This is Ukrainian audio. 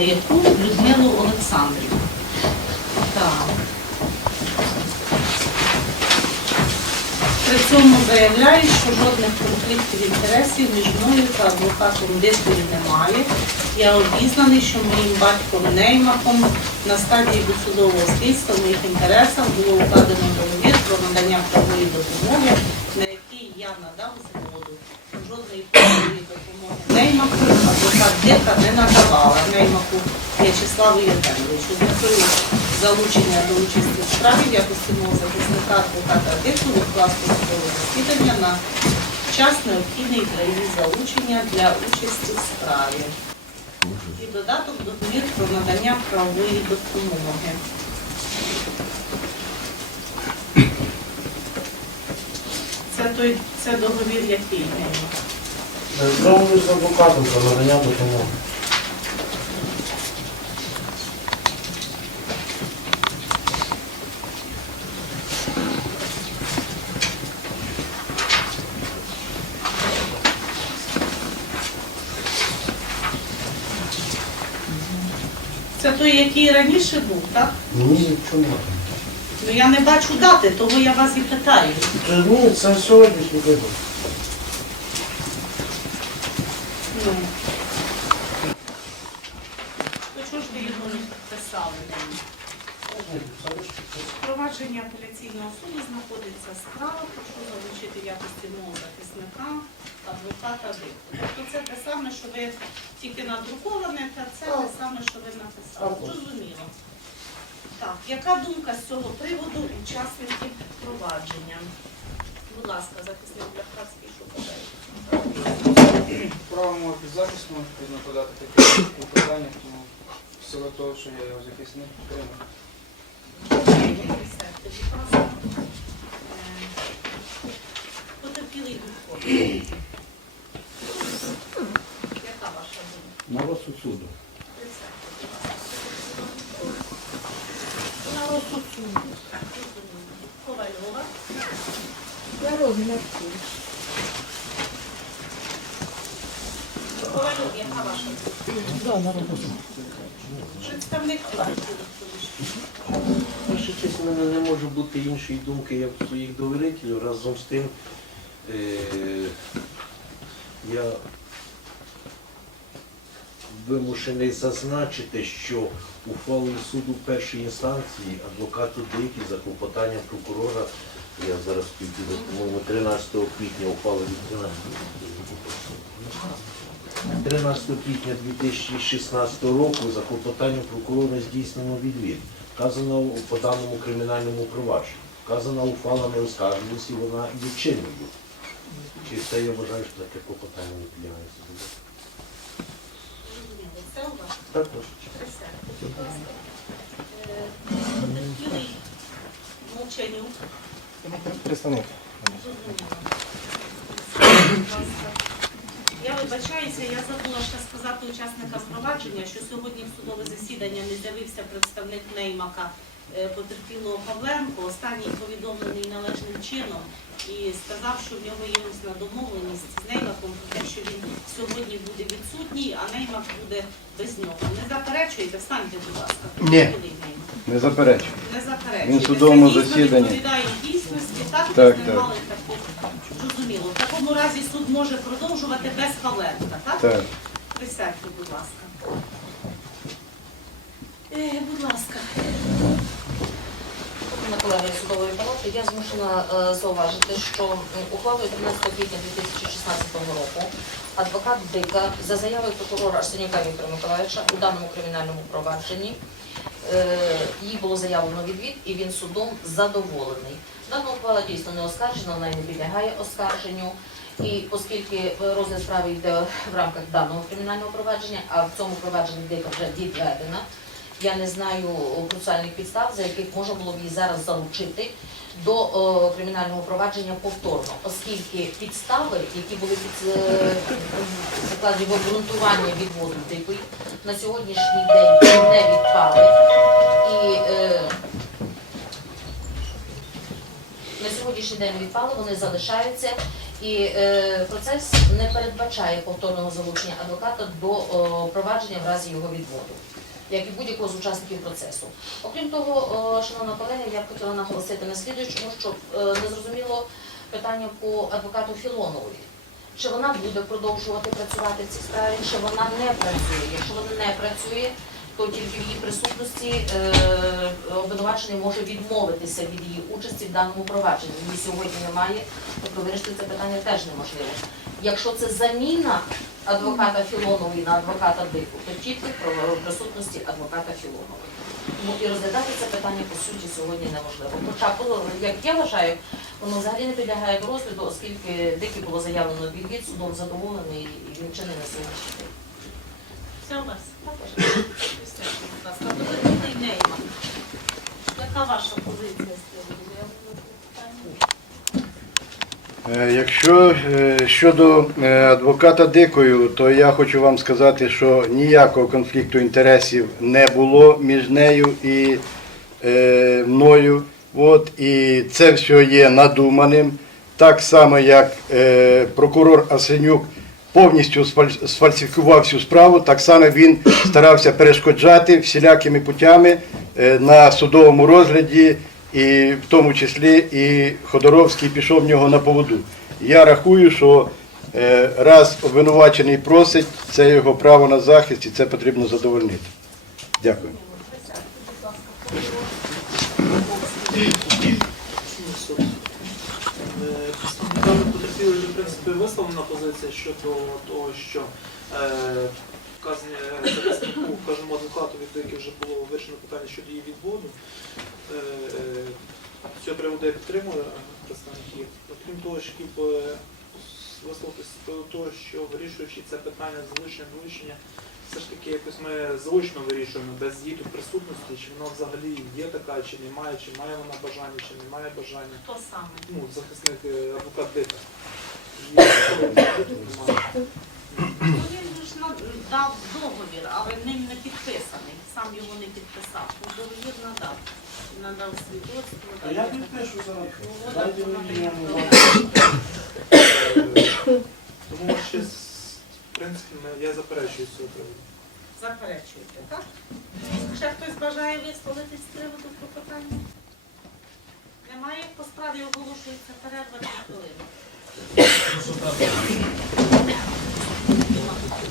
Дику Людмилу Олександрівну. При цьому заявляю, що жодних конфліктів інтересів між мною та адвокатом Дикою немає. Я обізнаний, що моїм батьком Неймаком на стадії досудового слідства в моїх інтересах було укладено договір про надання правової допомоги, на який я надав згоду. Жодної правової допомоги Неймаку Дика не надавала Неймаку В'ячеславу Євгеновичу. З метою залучення до участі в справі в якості мого захисника адвоката Дику відкласти судове засідання на час необхідний для її залучення для участі в справі. І додаток договір про надання правової допомоги. Це той це договір, який Неймак? Договір з адвокатом про надання допомоги. Це той, який раніше був, так? Ні, чому? Ну я не бачу дати, тому я вас і питаю. Це, ні, це сьогоднішній вибор. Ну. То чого ж ви його не підписали? Провадження апеляційного суду знаходиться справа, прошу залучити в якості мого захисника, адвоката Дику. Тобто це те саме, що ви тільки надруковане, та це те саме, що ви написали. Зрозуміло. Так, яка думка з цього приводу учасників провадження? Будь ласка, захисник Ляхацький Шуковей. Право мого підзахисного потрібно подати таке клопотання, тому в силу того, що я його захисник підтримую. Потерпілий Дудко. Яка ваша думка? На розсуд суду. На розсуд суду. Ковальова. Я розгляд. Ковальов, яка ваша? Представник влади у мене не може бути іншої думки, як своїх довірителів. Разом з тим е, я вимушений зазначити, що ухвалою суду першої інстанції адвокату Дикі за клопотанням прокурора, я зараз піду, по-моєму, 13 квітня ухвала від 13 13 квітня 2016 року за клопотанням прокурора здійснено відвід. Вказано по даному кримінальному провадженню. Вказана ухвала не оскаржувалася, і вона є чинною. Чи це я вважаю, що таке клопотання не підлягає суду? Зрозуміло. Це у вас? Також. Присядьте, будь ласка. Е, Потерпілий Молчанюк. Представник. Я вибачаюся, я забула ще сказати учасникам провадження, що сьогодні в судове засідання не з'явився представник Неймака е, потерпілого Павленко. Останній повідомлений належним чином і сказав, що в нього є усна домовленість з Неймаком про те, що він сьогодні буде відсутній, а Неймак буде без нього. Не заперечуєте? Встаньте, будь ласка. Ні. Не заперечую. Не заперечуєте. Він в судовому Це дійсно засіданні. відповідає дійсності, так? Так, так. Зрозуміло. В такому разі суд може продовжувати без Павленка, так? Так. Присядьте, будь ласка. Е, будь ласка. На колегії судової палати я змушена е, зауважити, що ухвалою 13 квітня 2016 року адвокат Дика за заявою прокурора Арсенюка Віктора Миколаївича у даному кримінальному провадженні їй було заявлено відвід і він судом задоволений. Дана ухвала дійсно не оскаржена, вона не підлягає оскарженню. І оскільки е, розгляд справи йде в рамках даного кримінального провадження, а в цьому провадженні Дика вже відведена, я не знаю процесуальних підстав, за яких можна було б її зараз залучити до о, кримінального провадження повторно, оскільки підстави, які були під е, закладені в обґрунтування відводу дикої, на сьогоднішній день не відпали. Сьогоднішній день відпали, вони залишаються, і е, процес не передбачає повторного залучення адвоката до провадження в разі його відводу, як і будь-якого з учасників процесу. Окрім того, шановна колега, я б хотіла наголосити на слідуючому, що е, незрозуміло питання по адвокату Філонової. Чи вона буде продовжувати працювати в цій справі, чи вона не працює. Якщо вона не працює, то тільки в її присутності е, обвинувачений може відмовитися від її участі в даному провадженні. Її сьогодні немає, тобто вирішити це питання теж неможливо. Якщо це заміна адвоката Філонової на адвоката Дику, то тільки в присутності адвоката Філонової. Тому і розглядати це питання по суті сьогодні неможливо. Хоча, як я вважаю, воно взагалі не підлягає до розгляду, оскільки дикі було заявлено відвід, судом задоволений і він чинний на сьогоднішній день. Це у вас. Також. Присядьте, будь ласка. Поверніть Нейма. Яка ваша позиція з цього? Е, Якщо е, щодо е, адвоката Дикою, то я хочу вам сказати, що ніякого конфлікту інтересів не було між нею і мною. От, і це все є надуманим. Так само, як прокурор Асенюк повністю сфальсифікував всю справу, так само він старався перешкоджати всілякими путями на судовому розгляді, і в тому числі і Ходоровський пішов в нього на поводу. Я рахую, що е, раз обвинувачений просить, це його право на захист і це потрібно задовольнити. Дякую. Представниками потерпіли висловлена позиція щодо того, що е, вказані е, захиснику, вказаному адвокатові, до яких вже було вирішено питання щодо її відводу. Е, е, з цього приводу я підтримую представників. Окрім того, що хотів би висловитися до того, що вирішуючи це питання залишення вилучення, все ж таки якось ми заочно вирішуємо без її тут присутності, чи вона взагалі є така, чи немає, чи має вона бажання, чи не має бажання Хто саме? ну, захисник адвокат Дита. І такого тут немає. Ну, Він же ж над- дав договір, але ним не підписаний. Сам його не підписав. Ну, Договір надав. Надав свідоцтво. А я підпишу зараз. Дайте мені, я надання вам. Е, Тому ще, в принципі, я заперечую цього приводу. Заперечуєте, так? Ще хтось бажає висловитись з приводу клопотання? Немає по справі оголошується перерва